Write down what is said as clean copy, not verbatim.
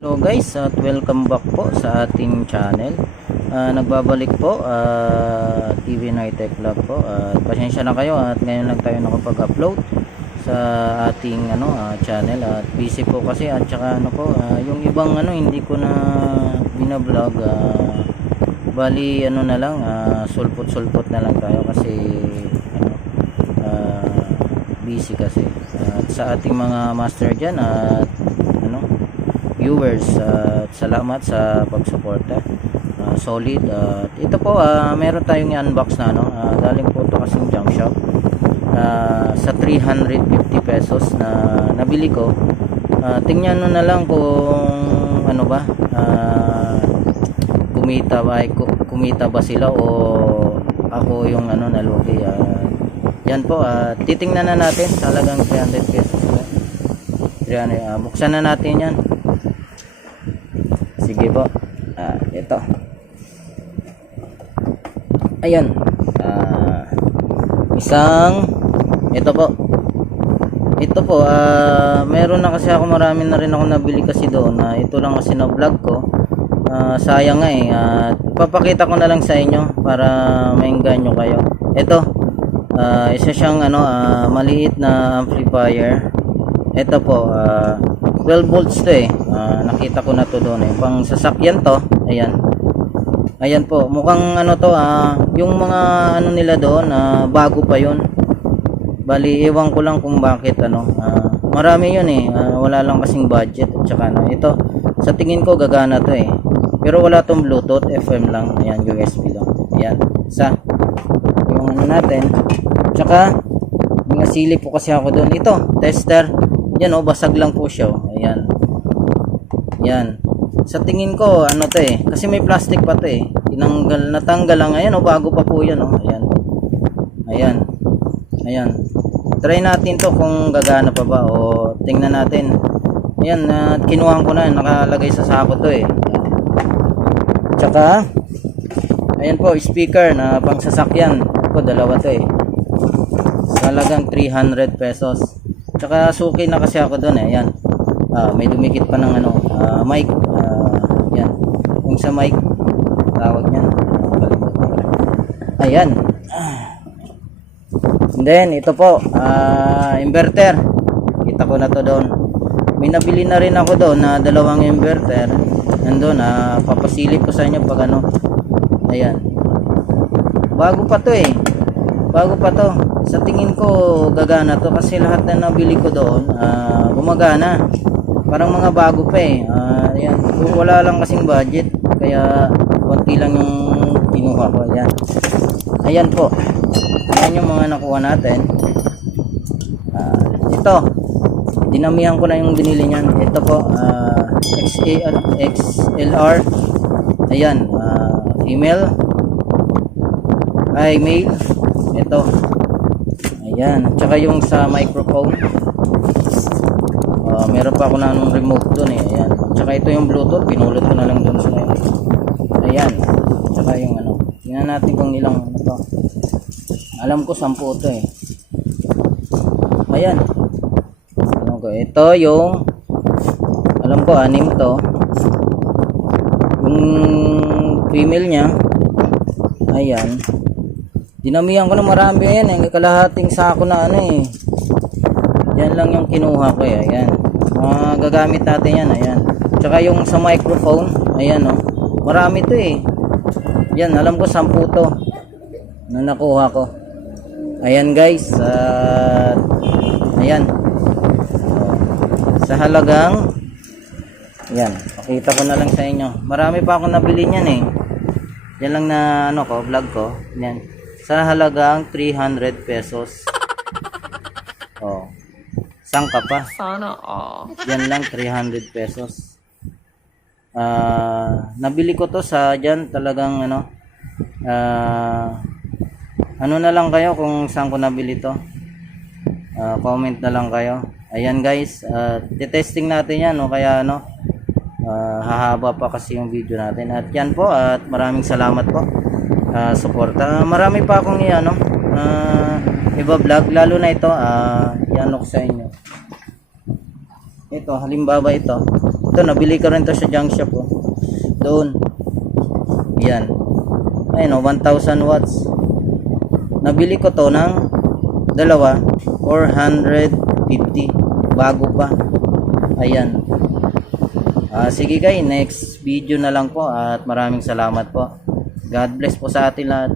Hello guys, at welcome back po sa ating channel. Nagbabalik po TV Noitech Vlog po. Pasensya na kayo at ngayon lang tayo nakapag-upload sa ating channel at busy po kasi at saka yung ibang hindi ko na binablog. Bali na lang, sulpot-sulpot na lang tayo kasi busy kasi. At sa ating mga master dyan at viewers, salamat sa pagsuporta. Solid. Ito po, meron tayong i-unbox na galing po ito kasing junk shop sa 350 pesos na nabili ko. Tingnan na lang kung kumita ba sila o ako yung nalugi. Yan po, titingnan na natin talagang 300 pesos. Buksan na natin yan. Sige po. Ito. Ayan. Ito po. Ito po, meron na kasi ako, marami na rin ako nabili kasi doon. Ito lang kasi na vlog ko. Sayang nga ipapakita ko na lang sa inyo para maingganyo kayo. Ito. Isa siyang maliit na amplifier. Ito po, 12 volts to nakita ko na to doon pang sasakyan to. Ayan po, mukhang yung mga nila doon bago pa yun. Bali ewan ko lang kung bakit marami yun wala lang kasing budget at saka ito sa tingin ko gagana to pero wala tong Bluetooth, FM lang. Ayan, USB lang. Ayan, yung natin. Tsaka mga sili po kasi ako doon. Ito, tester. Yan basag lang po siya. Ayan. Yan. Sa tingin ko kasi may plastic pa to natanggal lang. Ayan bago pa po yan Ayan. Ayan. Ayan. Try natin to kung gagana pa ba o tingnan natin. Ayan, kinuhaan ko na, nakalagay sa sako to Tsaka ayan po, speaker na pang sasakyan. Ako dalawa to Talagang 300 pesos. Tsaka suki na kasi ako doon Ayan. May dumikit pa ng mic. Yan. Yung sa mic tawag niyan. Ayan. And then ito po, inverter. Kita ko na to doon. May nabili na rin ako doon na dalawang inverter. Nandoon, papasilip ko sa inyo pag Ayan. Bago pa to Bago pa to. Sa tingin ko gagana to kasi lahat na nabili ko doon gumagana. Parang mga bago pa ayan. Wala lang kasing budget kaya konti lang yung kinuha ko. Ayan. Ayan po. Ayan yung mga nakuha natin. Ito. Dinamihan ko na yung binili niyan. Ito po XLR. Ayan. Female. Male. Ito. Ayan. At saka yung sa microphone. Meron pa ako na nung remote doon Ayan. At saka ito yung Bluetooth. Pinulot ko na lang doon sa Ayan. At saka yung tingnan natin kung ilang to. Alam ko 10 ito Ayan. Ito yung alam ko 6 to. Yung female nya. Ayan. Dinamihan ko na marami yung kalahating sako na Yan lang yung kinuha ko Ayan. Gagamit natin yan. Ayan. Tsaka yung sa microphone. Ayan marami to Yan, alam ko 10 to na nakuha ko. Ayan guys. Ayan. Sa halagang Ayan. Pakita ko na lang sa inyo. Marami pa akong nabili niyan Yan lang na vlog ko. Yan. Sa halagang 300 pesos. Sangka pa. Sana yan lang 300 pesos. Nabili ko to sa dyan talagang na lang kayo kung saan ko nabili to. Comment na lang kayo. Ayan guys, testing natin yan kaya hahaba pa kasi yung video natin. At yan po, at maraming salamat po suporta. Marami pa akong iba vlog, lalo na ito yan ko sa inyo. Ito halimbawa ito Ito, nabili ko rin to sa junk shop oh. Doon. Yan. Ayun oh, 1000 watts. Nabili ko to ng dalawa, 450. Bago pa. Ayan. Sige guys, next video na lang po at maraming salamat po. God bless po sa atin lahat.